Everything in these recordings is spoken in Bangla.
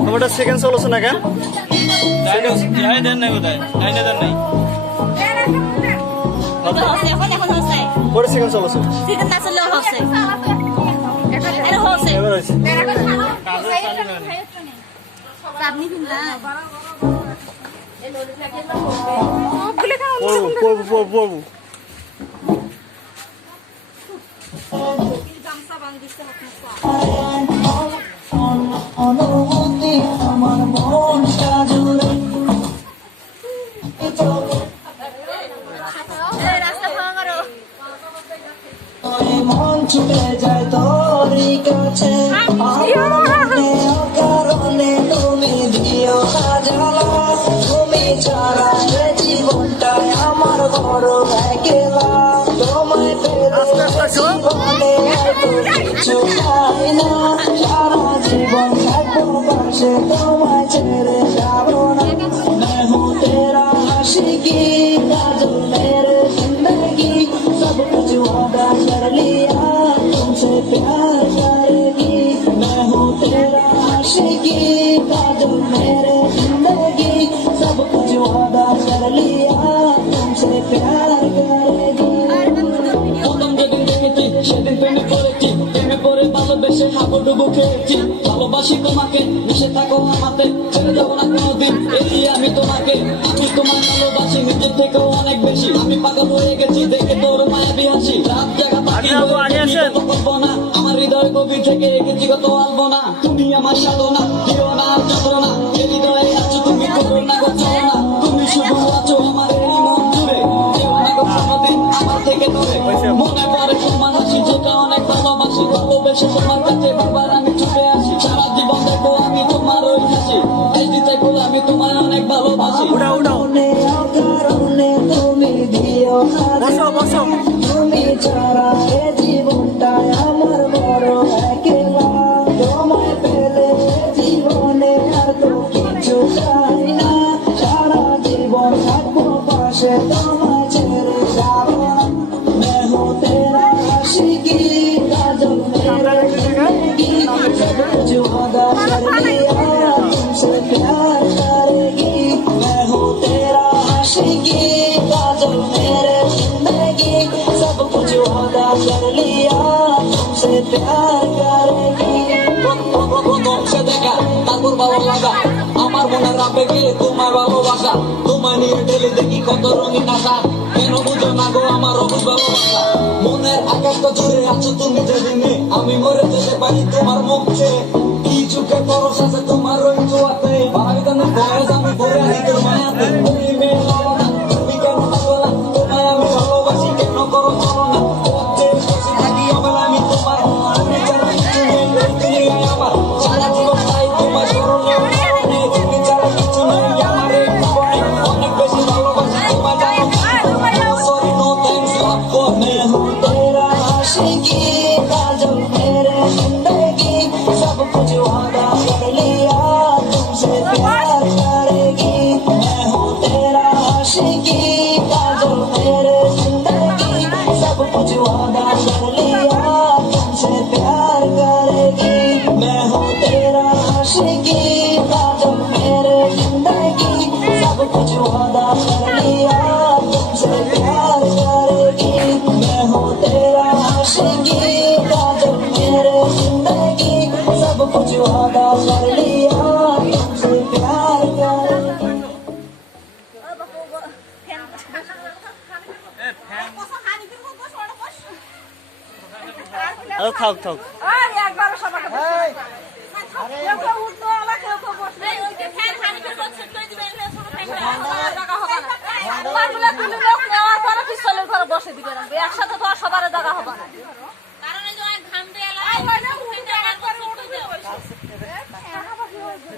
আমারটা সেকেন্ড চলছে না কেন? পরে সেকেন্ড চলছে অনুভূতি আমার মন সাজুরে মন ছুটে যায় তোরই কাছে কারণে তুমি দিও সাজালা তুমি ছাড়া জীবনটা আমার বড় একলা তোমায় পেলে জীবনে এত কিছু চাই না সারা জীবন থাকবো পাশে তোমায় ছেড়ে যাবো না मैं हूँ तेरा आशिकी काजल मेरे जिंदगी सब कुछ वादा कर लिया तुमसे प्यार करेगी मैं हूँ तेरा आशिकी काजल मेरे जिंदगी सब कुछ वादा कर लिया तुमसे प्यार करेगी প্রথম যেদিন দেখেছি সেদিন প্রেমে পড়েছি প্রেমে পড়ে ভালোবেসে হাবুডুবু খেয়েছি ভালোবাসি তোমাকে মিশে থাকো আমাতে ছেড়ে যাবো না কোনোদিন এই আমি তোমাকে আমি তোমার ভালোবাসি নিজের থেকেও অনেক বেশি আমি পাগল হয়ে গেছি দেখে তোর মায়াবী হাসি রাত জায়গা পাখি করবো না আমার হৃদয় গভীর থেকে রেখেছি কত আলবো না তুমি আমার সাধনা দিও না আর যন্ত্রণা এই হৃদয়ে আছো তুমি করো না করছো না তুমি শুধু আছো আমার এই মন জুড়ে যেও না গো কোনোদিন আমার থেকে দূরে মনে পড়ে তোমার হাসি যেটা অনেক ভালোবাসি ভালোবেসে তোমার কাছে বারবার আমি ছুটে আসি সারা জীবন দেখো আমি তোমার ওই হাসি এই দিতে আমি তোমার অনেক ভালোবাসি তুমি দিও তুমি ছাড়া এ জীবনটা আমার বড় একলা তোমায় পেলে জীবনে এত কিছু চাই না সারা জীবন থাকবো পাশে তোমায় ছেড়ে যাবো না मैं हूँ तेरा आशिकी काजल मेरे जिंदगी सब कुछ वादा कर लिया तुमसे प्यार करेगी मैं हूँ तेरा आशिकी काजल मेरे जिंदगी सब कुछ वादा कर लिया तुमसे प्यार करेगी সে দেখা তারপর ভালো লাগা আমার মনে রাখবে গিয়ে তোমায় ভালোবাসা তোমায় নিয়ে ঢেলে দেখি কত রঙিন আশা কেন বুঝো না গো আমার অবুঝ ভালোবাসা মনের আকাশটা জুড়ে আছো তুমি যেদিনে আমি মরে যেতে পারি তোমার মুখ চেয়ে কি চুকে পরশ আছে তোমার ওই চোয়াতে বাগানের বয়স আমি ভরে আনি তোর মায়াতে তুমি মেয়ে ভালো না তুমি কেন ভালো না তোমায় আমি ভালোবাসি কেন করো চলো না বসে থাকি অবেলা আমি তোমার তুমি ছাড়া কিছু নেই দুনিয়ায় আমার সারা জীবন চাই তোমার স্মরণে তুমি ছাড়া কিছু নেই আমার এই জীবনে অনেক বেশি ভালোবাসি তোমায় জানো sorry no thanks lot for मैं हूँ तेरा आशिकी काजल मेरे जिंदगी सब कुछ वादा कर लिया तुमसे प्यार करेगी मैं हूँ तेरा आशिकी काजल मेरे जिंदगी सब कुछ वादा कर लिया तुमसे प्यार करेगी मैं हूँ तेरा आशिकी काजल मेरे जिंदगी सब कुछ वादा कर लिया तुमसे प्यार करेगी मैं हूँ तेरा आशिकी काजल मेरे जिंदगी सब कुछ वादा कर लिया तुमसे प्यार करेगी থাক থাক বসে দিবে একসাথে তো আর সবার জায়গা হবে না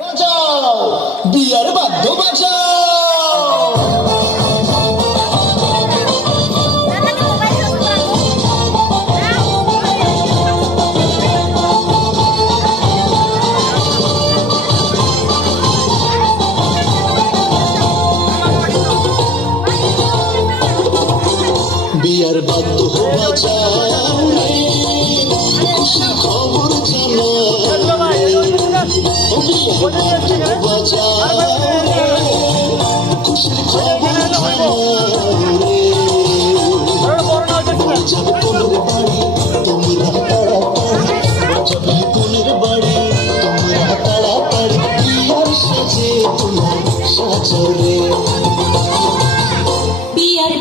বাজাও বিয়ার বাদ্য বাজাও বিয়ার বাদ্য বাজাও রে খুশি খবর জানাও ও বিয়ার বাদ্য বাজাও রে খুশির খবর জানাও রে যাবে কোনের বাড়ি তোমরা তাড়াতাড়ি যাবে কোনের বাড়ি তোমরা তাড়াতাড়ি বিয়ার সাজে তোমার সাজাও রে বিয়ার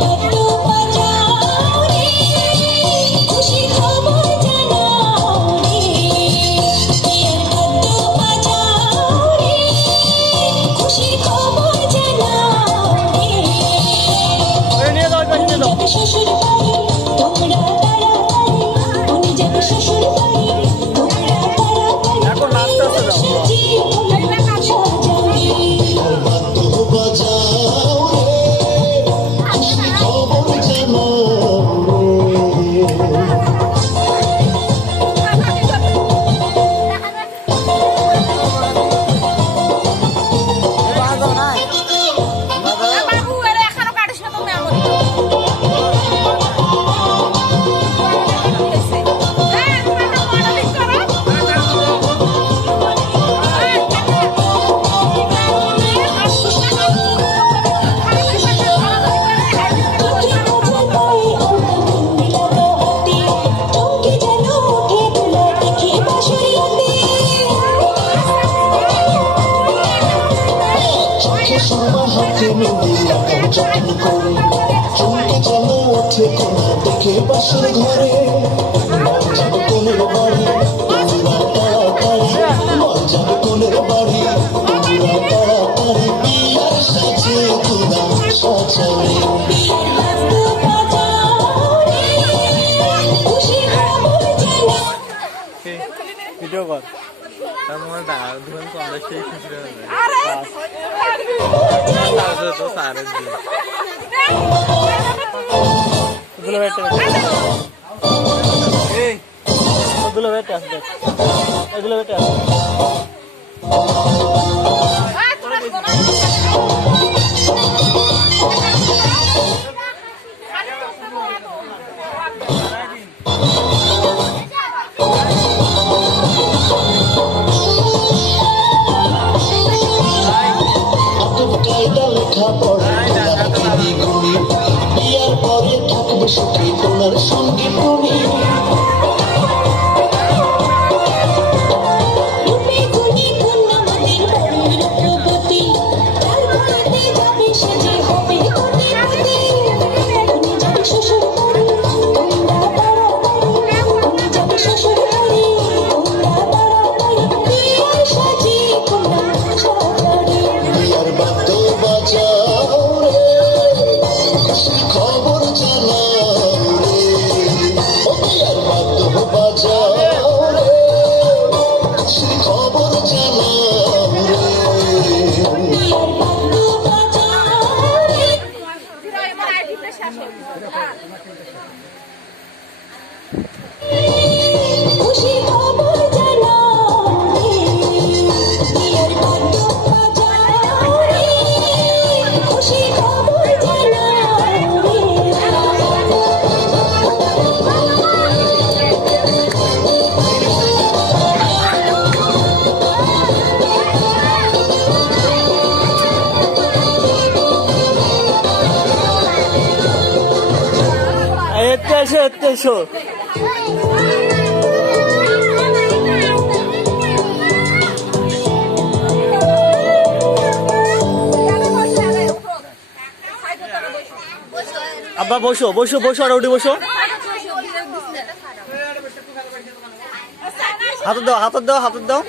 বাদ্য বাজাও রে খুশি খবর জানাও রে বিয়ার বাদ্য বাজাও রে খুশি খবর জানাও রে নিয়ে যাও নিয়ে যাও যাবে শ্বশুর বাড়ি তোমরা তাড়াতাড়ি উনি যাবে শ্বশুর বাড়ি তোমরা তাড়াতাড়ি এখন নাচতে আসতে যাও সাজিয়ে তোমরা সাজাবে বিয়ার বাদ্য বাজাও রে খুশি খবর জানাও রে বাবু এর এখনো কাটিস না তুমি আমার চোখে সুরমা হাতে মেহেন্দি লাগাও যত্ন করে চুলকে যেন ওঠে কোনা দেখে বাসর ঘরে বল যাবে কোনের বাড়ি তোমরা তাড়াতাড়ি বল যাবে কোনের বাড়ি তোমরা তাড়াতাড়ি বিয়ার সাজে কোনা সাজারে ভিডিও কর তার মনে টাকা ধরুন কমলে সেই খুশি হয়ে যায় তো সারের দিন দুলো বেটে এই দুলো বেটে আসবে এই দুলো বেটে আসবে আতপ কায়দা লেখা পড়া চিনি গুণি বিয়ার পরে থাকবে সুখী তোমার সঙ্গে তুমি রূপে গুণী গুণামতির বরুণ রূপবতী তারপরে যাবে সেজে হবে কোটিপতি উনি যাবে শ্বশুর বাড়ি তোমরা তাড়াতাড়ি উনি যাবে শ্বশুর বাড়ি তোমরা তাড়াতাড়ি বিয়ার সাজি তোমরা সাজারে বিয়ার বাদ্য বাজাও রে খুশি খবর জানাও রে ও বিয়ার বাদ্য বাজাও রে খুশি খবর জানাও রে বিয়ার বাদ্য বাজাও রে খুশি খবর জানাও রে বিয়ার বাদ্য বাজাও রে খুশি খবর জানাও রে এতে এসো এতে এসো আব্বা বসো বসো বসো আর ওটি বসো হাত দাও হাত দাও হাত দাও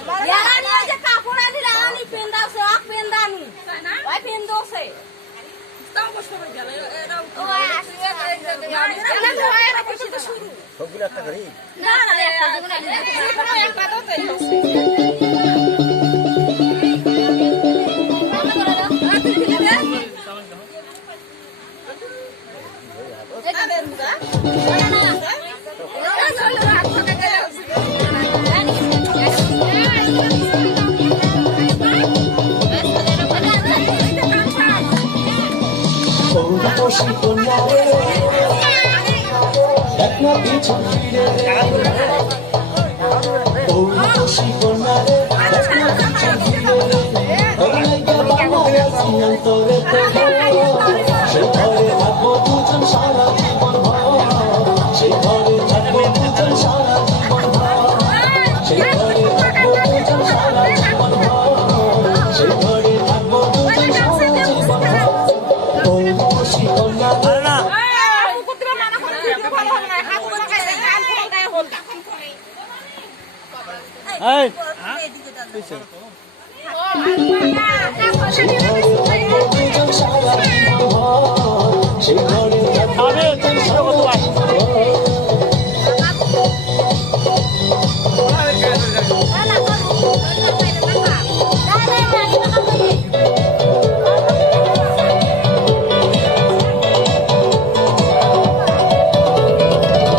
বসি কন্যা রে দেখ না পিছন ফিরে বসি কন্যা রে দেখ না পিছন ফিরে কন্যাইকা বানায় আসি অন্তরে তো সেই ঘরে থাকবো দুজন সারা জীবন ভর সেই ঘরে থাকবো দুজন সারা জীবন ভর সেই ঘরে থাকবো দুজন সারা জীবন ভর সেই ঘরে থাকবো দুজন সারা জীবন ভর বসি কন্যা রে এই দুজন সারা জীবন ভর সেই ঘরে থাকবো আমি তুমি কত ভাই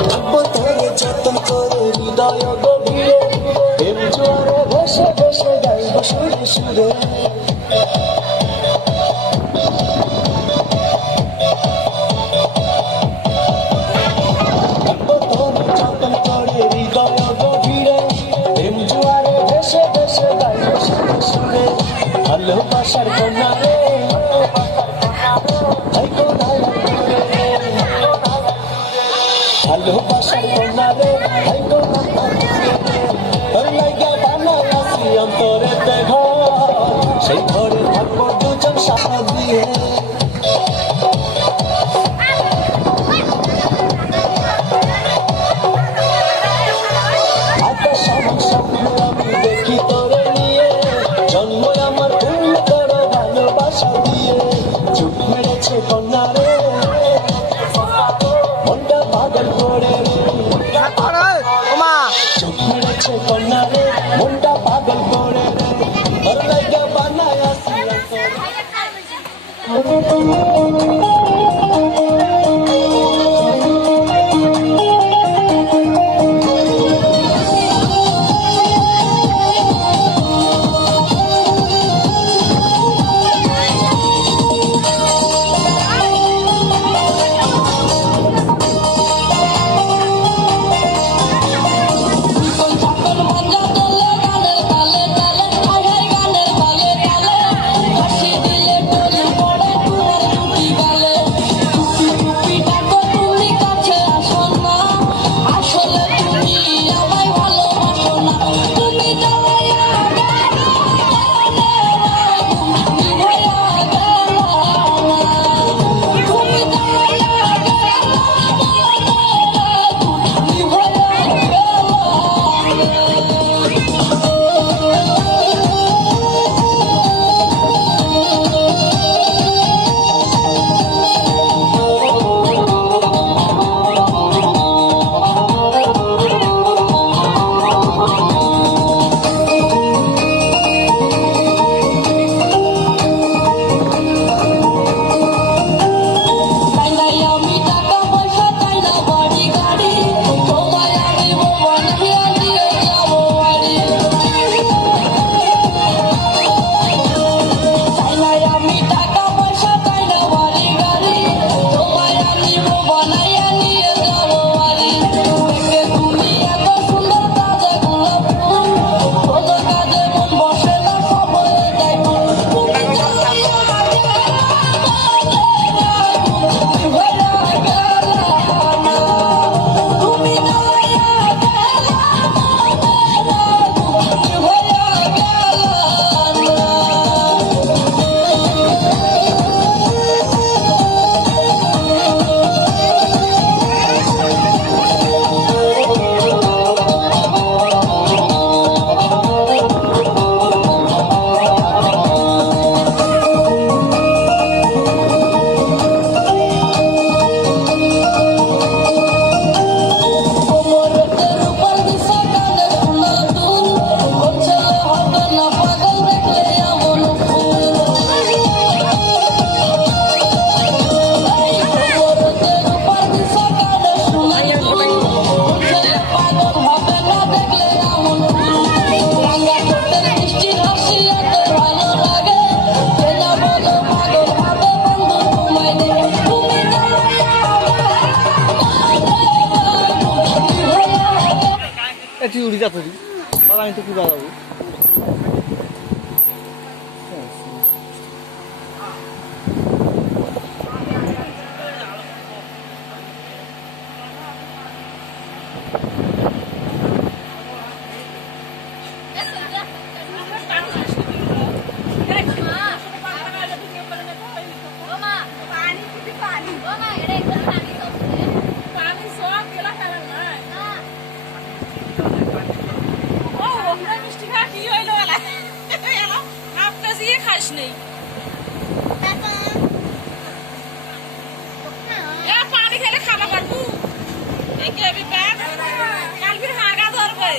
থাকবো তোরে যতন করে হৃদয় গভীরে প্রেম জোয়ারে বসে বসে গাইব সুরে সুরে থাকবো তোরে যতন করে হৃদয় গভীরে প্রেম জোয়ারে বসে বসে গাইব সুরে সুরে ভালোবাসার কন্যা রে থাইকো নালা দূরে ভালোবাসার কন্যা রে থাইকো নালা দূরে তোর লাইগা বানায় আসি অন্তরেতে ঘর সেই ঘরে থাকবো দুজন সারা দিয়ে আকাশ আমার স্বপ্ন আমি দেখি তোরে নিয়ে জন্ম আমার পূর্ণ করো ভালোবাসা দিয়ে চুপ মেরেছে কন্যা রে মনটা পাগল করে রে চুপ মেরেছে কন্যা রে মনটা পাগল করে রে তোর লাইগা বানায় আসি তুই উড়ি যা তুই আর আমি তো কি যাবো খাস নেই পানি খেলে খাওয়া পারবো এই কেবি ব্যাগ কাল ফির হাগা ধরবে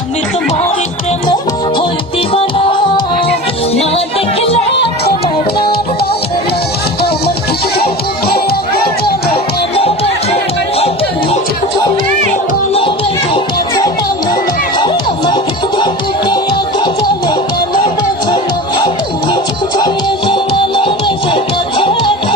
আমি তোমার প্রেম হইতি বানা না দেখলে তোমার নাম বাসনা আমার কিছু বুকে আগে চলে তুমি কিছু চলে বলো বেশি কথা বলো আমার কিছু বুকে আগে চলে বলো বাসনা তুমি কিছু চলে বলো বেশি কথা বলো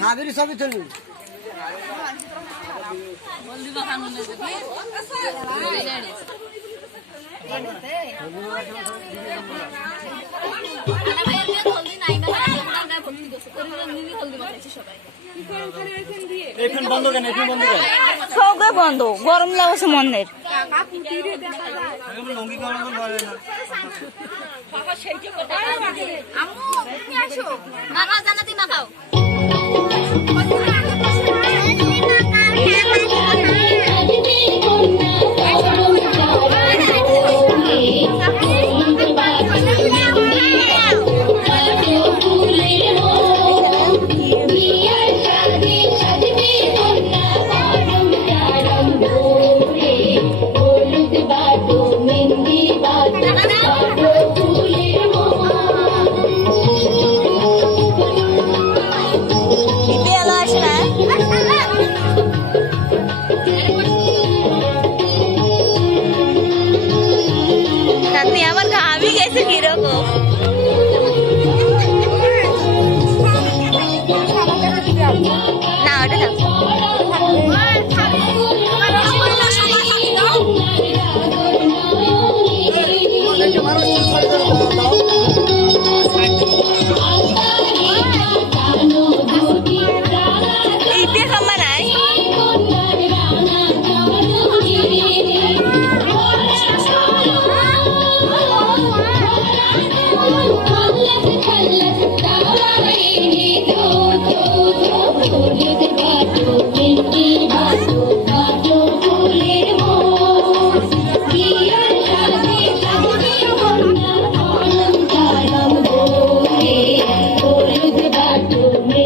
ভাবির ছবি তুলি এখন বন্ধ কেন এখন বন্ধ কেন সবে বন্ধ গরম লাগছে মনের লঙ্গি গরম করে না মাখাও জানাতি মাখাও